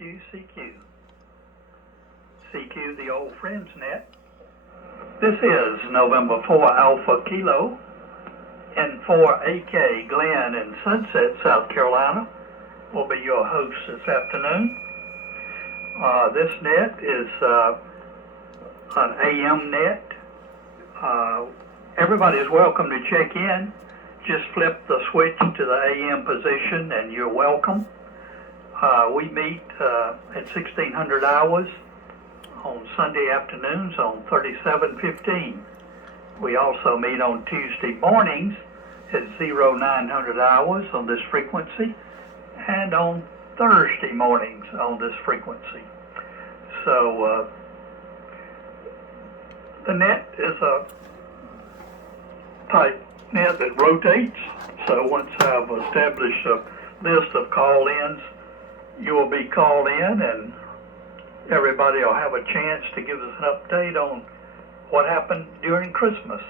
CQ. CQ, the old friends net. This is November 4 Alpha Kilo and 4AK Glen in Sunset, South Carolina. Will be your host this afternoon. This net is an AM net. Everybody is welcome to check in. Just flip the switch to the AM position and you're welcome. We meet at 1600 hours on Sunday afternoons on 3715. We also meet on Tuesday mornings at 0900 hours on this frequency and on Thursday mornings on this frequency. So the net is a type net that rotates. So once I've established a list of call-ins, you will be called in and everybody will have a chance to give us an update on what happened during Christmas.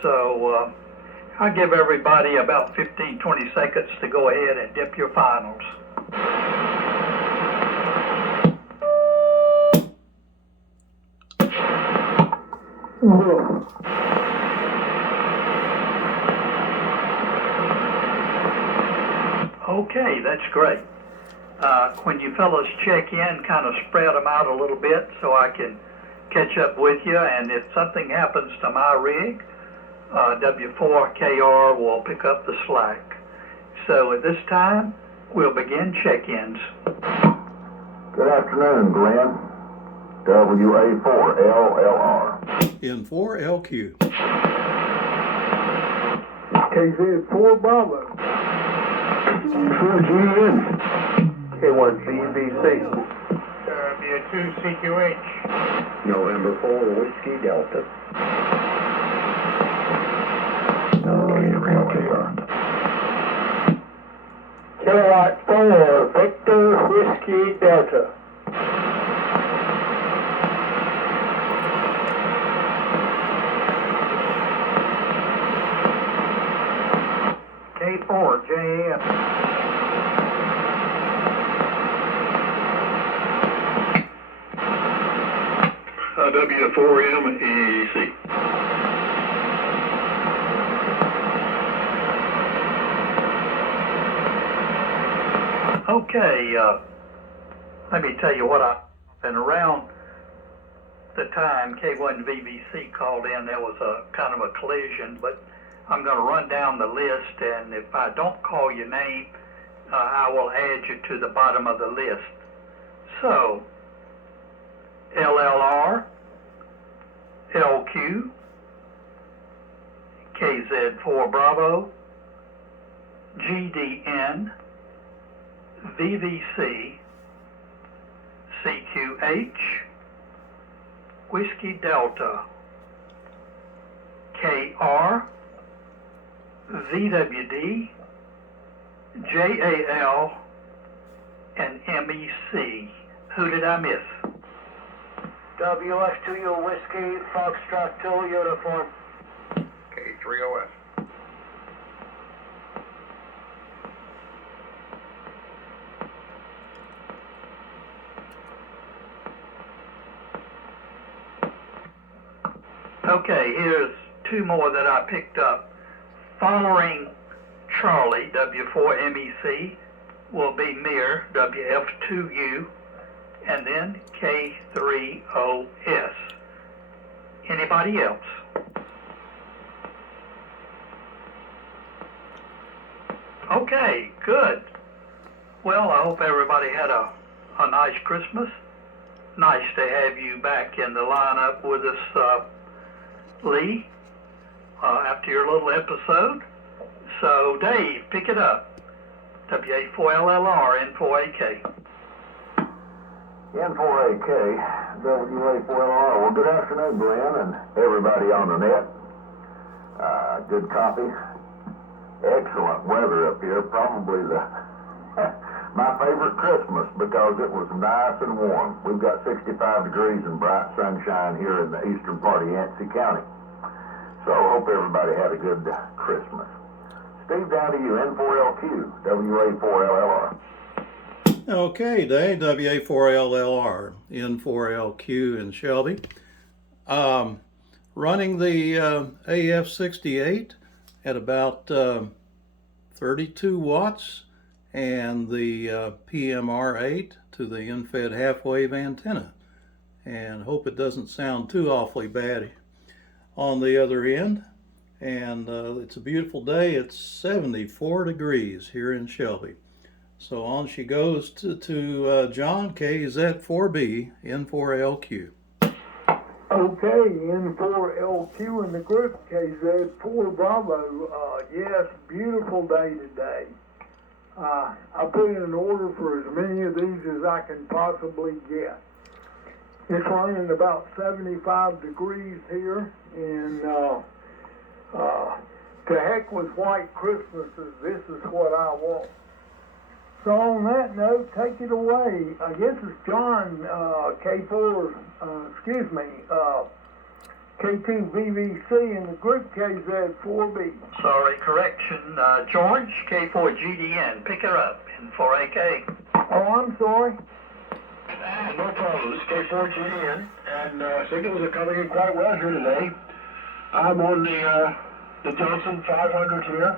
So I give everybody about 15-20 seconds to go ahead and dip your finals. Okay, that's great. When you fellows check in, kind of spread them out a little bit so I can catch up with you, and if something happens to my rig, W4KR will pick up the slack. So at this time, we'll begin check-ins. Good afternoon, Glenn. WA4LLR. N4LQ. KZ4 Bravo. 2GN. K1VBC. BA2 CQH. November 4 Whiskey Delta. Kilowatt 4 Victor Whiskey Delta. K4 JF. W4M EEC. Okay, let me tell you what and around the time K1VBC called in, there was a kind of a collision, but I'm going to run down the list, and if I don't call your name, I will add you to the bottom of the list. So, LLR, LQ, KZ4 Bravo, GDN, VVC, CQH, Whiskey Delta, KR, VWD, JAL, and MEC. Who did I miss? WF2U Whiskey Foxtrot 2 Uniform. K3OF. Okay, here's two more that I picked up. Following Charlie, W4MEC, will be Mir, WF2U, and then K3OS. Anybody else? Okay, good. Well, I hope everybody had a nice Christmas. Nice to have you back in the lineup with us, Lee, after your little episode. So, Dave, pick it up. WA4LLR, N4AK. N4AK, WA4LR. Well, good afternoon, Glenn, and everybody on the net. Good copy. Excellent weather up here. Probably my favorite Christmas because it was nice and warm. We've got 65 degrees and bright sunshine here in the eastern part of Yancey County. So hope everybody had a good Christmas. Steve, down to you, N4LQ, WA4LLR. Okay, Dave, WA4LLR, N4LQ in Shelby. Running the AF68 at about 32 watts and the PMR8 to the in-fed half-wave antenna. And hope it doesn't sound too awfully bad on the other end. And it's a beautiful day. It's 74 degrees here in Shelby. So on she goes to John, KZ4B, N4LQ. Okay, N4LQ in the group, KZ4 Bravo. Yes, beautiful day today. I put in an order for as many of these as I can possibly get. It's running about 75 degrees here, and to heck with white Christmases, this is what I want. So on that note, take it away. I guess it's John, K2 VVC in the group KZ4B. Sorry, correction. George, K4GDN. Pick her up in 4AK. Oh, I'm sorry. No problem. This is K4GN, and signals are coming in quite well here today. I'm on the Johnson 500 here.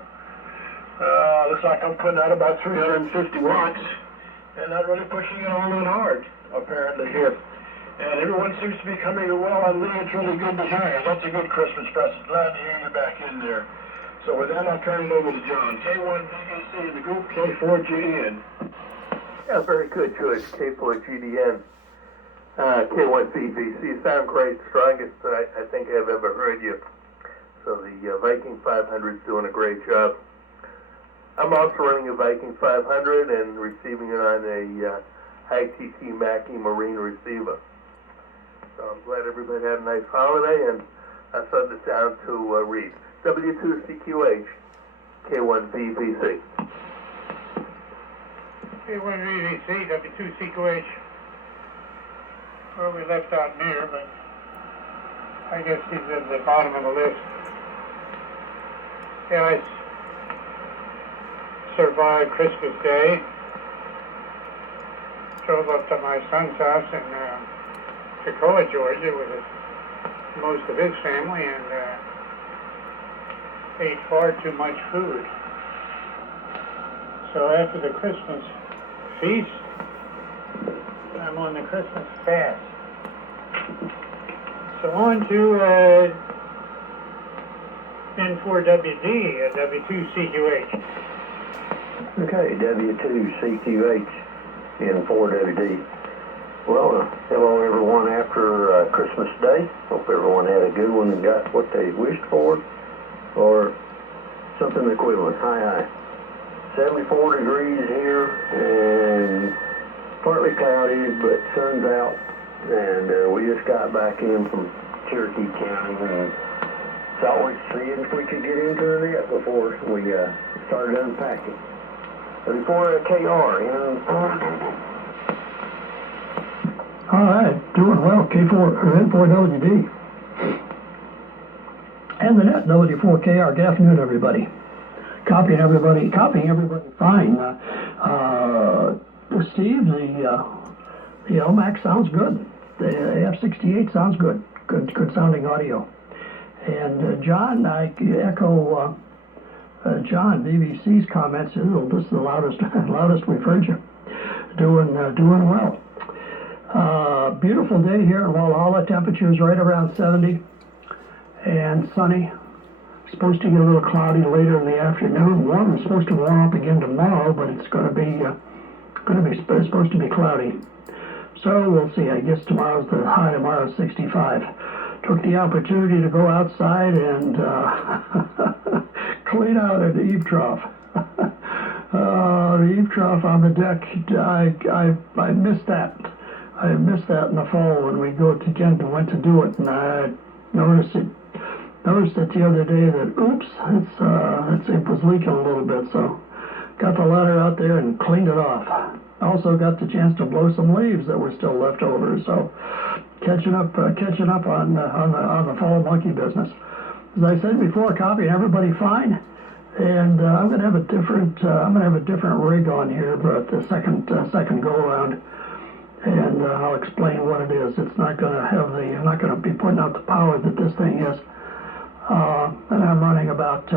Looks like I'm putting out about 350 watts, and I'm really pushing it all in hard, apparently, here. And everyone seems to be coming well on me. It's really good to hear you. That's a good Christmas present. Glad to hear you back in there. So with that, I'll turn it over to John. K1VVC in the group, K4GDN. Yeah, very good, George. K4GDN. K1VVC. Sound great. Strongest I think I've ever heard you. So the Viking 500 is doing a great job. I'm also running a Viking 500 and receiving it on a high-TT Mackie Marine receiver. So I'm glad everybody had a nice holiday, and I sent it down to Reed. W2CQH, K1VVC. K1VVC, W2CQH. Well, we left out near, but I guess he's at the bottom of the list. Yeah, I survived Christmas Day. Drove up to my son's house in Toccoa, Georgia, with most of his family, and ate far too much food. So after the Christmas feast, I'm on the Christmas fast. So on to N4WD, W2CQH. Okay, W2CQH in 4WD. Well, hello everyone after Christmas Day. Hope everyone had a good one and got what they wished for, or something equivalent. Hi. 74 degrees here and partly cloudy, but sun's out. And we just got back in from Cherokee County and thought we'd see if we could get into the net before we started unpacking. Before KR in. All right, doing well, K4 or N4WD. And the net W4KR. Good afternoon, everybody. Copying everybody fine. Steve, the Elmac sounds good. The AF68 sounds good. Good sounding audio. And John, I echo John VVC's comments. This is the loudest we've heard you. Doing well. Beautiful day here in Walhalla. Temperatures right around 70 and sunny. Supposed to get a little cloudy later in the afternoon. Warm is supposed to warm up again tomorrow, but it's supposed to be cloudy. So we'll see. I guess tomorrow's the high. Tomorrow's 65. Took the opportunity to go outside and clean out an eave trough. The eave trough on the deck. I missed that. I missed that in the fall when we went to do it, and I noticed it the other day that it was leaking a little bit. So got the ladder out there and cleaned it off. Also got the chance to blow some leaves that were still left over. So catching up on the fall monkey business. As I said before, copying everybody fine. And I'm going to have a different rig on here, but the second go around, and I'll explain what it is. It's not going to have I'm not going to be putting out the power that this thing is. And I'm running about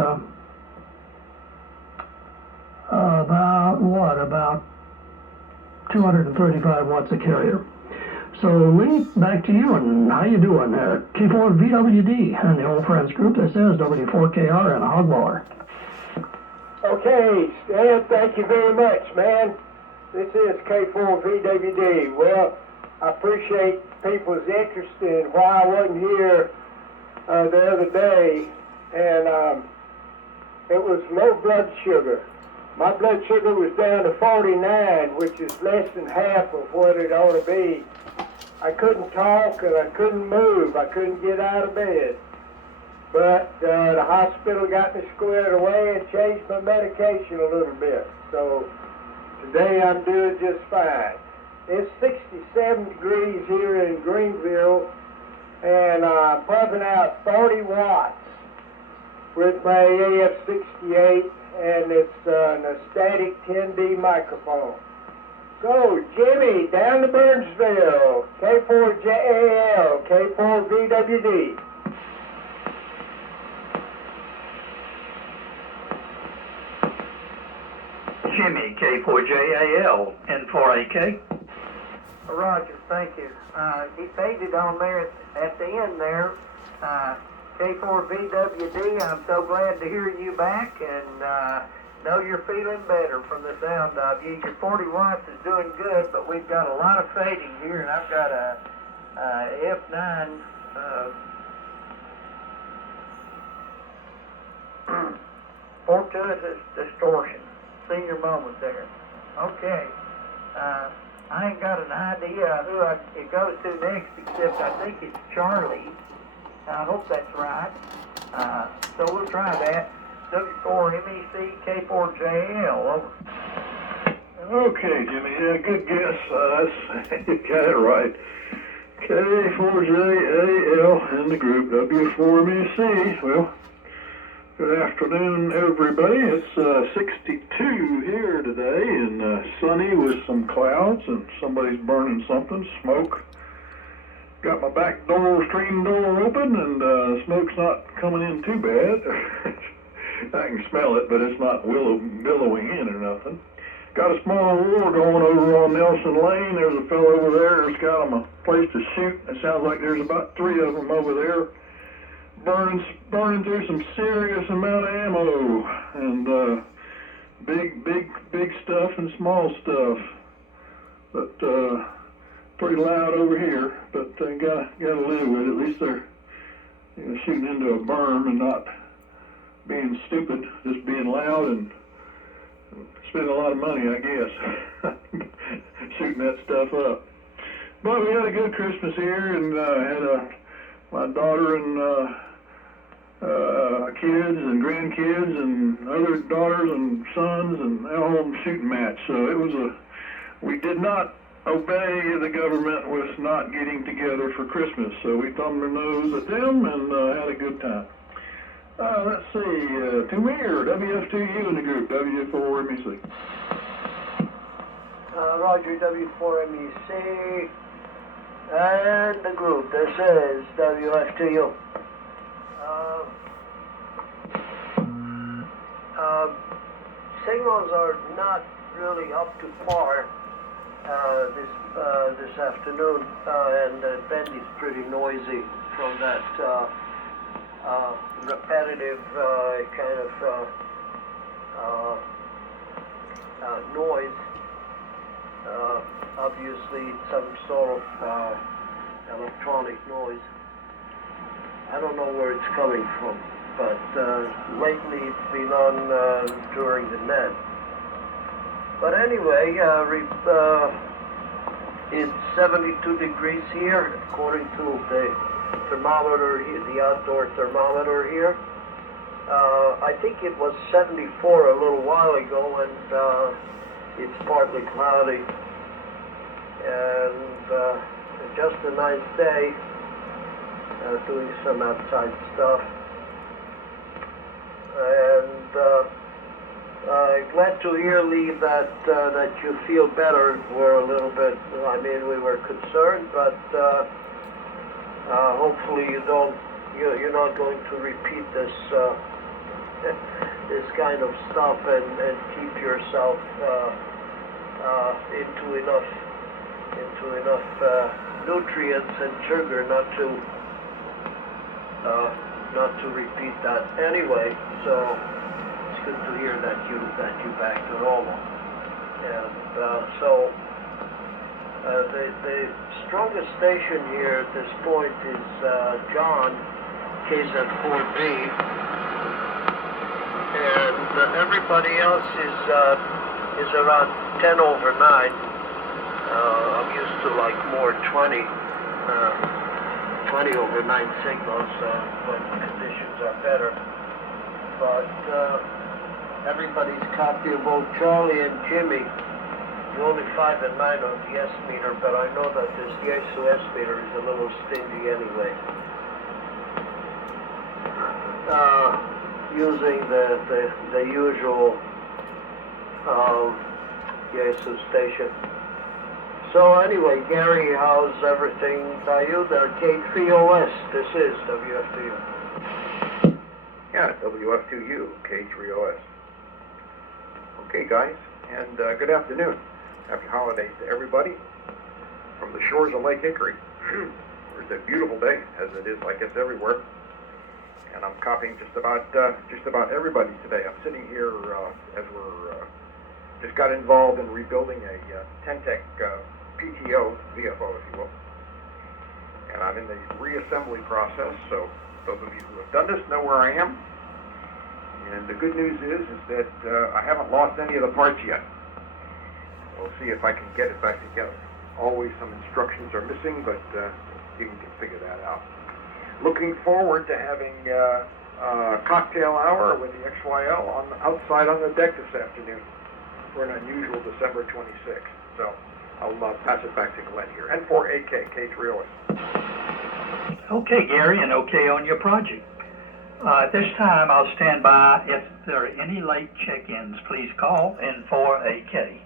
235 watts a carrier. So Lee, back to you, and how you doing? K4VWD and the Old Friends Group. This is W4KR and a hog blower. Okay, Stan, thank you very much, man. This is K4VWD. Well, I appreciate people's interest in why I wasn't here the other day, and it was low blood sugar. My blood sugar was down to 49, which is less than half of what it ought to be. I couldn't talk and I couldn't move. I couldn't get out of bed. But the hospital got me squared away and changed my medication a little bit. So today I'm doing just fine. It's 67 degrees here in Greenville, and I'm pumping out 40 watts with my AF68, and it's a static 10D microphone. So, Jimmy, down to Burnsville, K4JAL, K4VWD. Jimmy, K4JAL, N4AK. Roger, thank you. He faded on there at the end there. K4VWD, I'm so glad to hear you back, and know you're feeling better from the sound of you. Your 40 watts is doing good, but we've got a lot of fading here, and I've got a F9 fortuitous distortion. Senior moment there. Okay. I ain't got an idea who it goes to next, except I think it's Charlie. I hope that's right. So we'll try that. W4MEC K4JL, over. Okay, Jimmy, yeah, good guess. You got it right. K4JAL in the group, W4MEC. Well, good afternoon, everybody. It's 62 here today, and sunny with some clouds, and somebody's burning something, smoke. Got my back door, screen door open, and smoke's not coming in too bad. I can smell it, but it's not billowing in or nothing. Got a small war going over on Nelson Lane. There's a fellow over there that's got him a place to shoot. It sounds like there's about 3 of them over there. Burning through some serious amount of ammo, and big stuff and small stuff. But pretty loud over here. But gotta live with it. At least they're shooting into a berm and not being stupid, just being loud and spending a lot of money, I guess, shooting that stuff up. But we had a good Christmas here, and had my daughter and kids and grandkids and other daughters and sons and a home shooting match. So we did not obey the government with not getting together for Christmas. So we thumbed our nose at them and had a good time. Let's see, Tumir, WF2U in the group, W4MEC. Roger, W4MEC, and the group. This is WF2U. Signals are not really up to par this afternoon, and Bendy's pretty noisy from that repetitive kind of noise. Obviously, some sort of electronic noise. I don't know where it's coming from, but lately it's been on during the net. But anyway, it's 72 degrees here, according to the thermometer here, the outdoor thermometer here. I think it was 74 a little while ago, and it's partly cloudy. And just a nice day, doing some outside stuff. And to hear, Lee, that you feel better. We're a little bit, I mean, we were concerned, but hopefully you're not going to repeat this this kind of stuff and keep yourself into enough nutrients and sugar not to repeat that anyway. So it's good to hear that you back to normal. And so the strongest station here at this point is John, KZ4B, and everybody else is around 10 over 9. I'm used to like more 20 over 9 signals when conditions are better. But everybody's copy of both Charlie and Jimmy, you're only 5 and 9 on the S meter, but I know that this Yesu S meter is a little stingy anyway. Using the usual Yesu station. So anyway, Gary, how's everything by you there? K3OS, this is WF2U. Yeah, WF2U, K3OS. Okay, guys, and good afternoon. Happy holidays to everybody from the shores of Lake Hickory. It's a beautiful day, as it is, I guess, everywhere. And I'm copying just about everybody today. I'm sitting here as we're just got involved in rebuilding a Ten-Tech PTO, VFO, if you will. And I'm in the reassembly process, so those of you who have done this know where I am. And the good news is that I haven't lost any of the parts yet. We'll see if I can get it back together. Always some instructions are missing, but you can figure that out. Looking forward to having a cocktail hour with the XYL outside on the deck this afternoon for an unusual December 26th. So I'll pass it back to Glenn here. N4AK, K3OS. Okay, Gary, and okay on your project. At this time, I'll stand by. If there are any late check-ins, please call N4AK.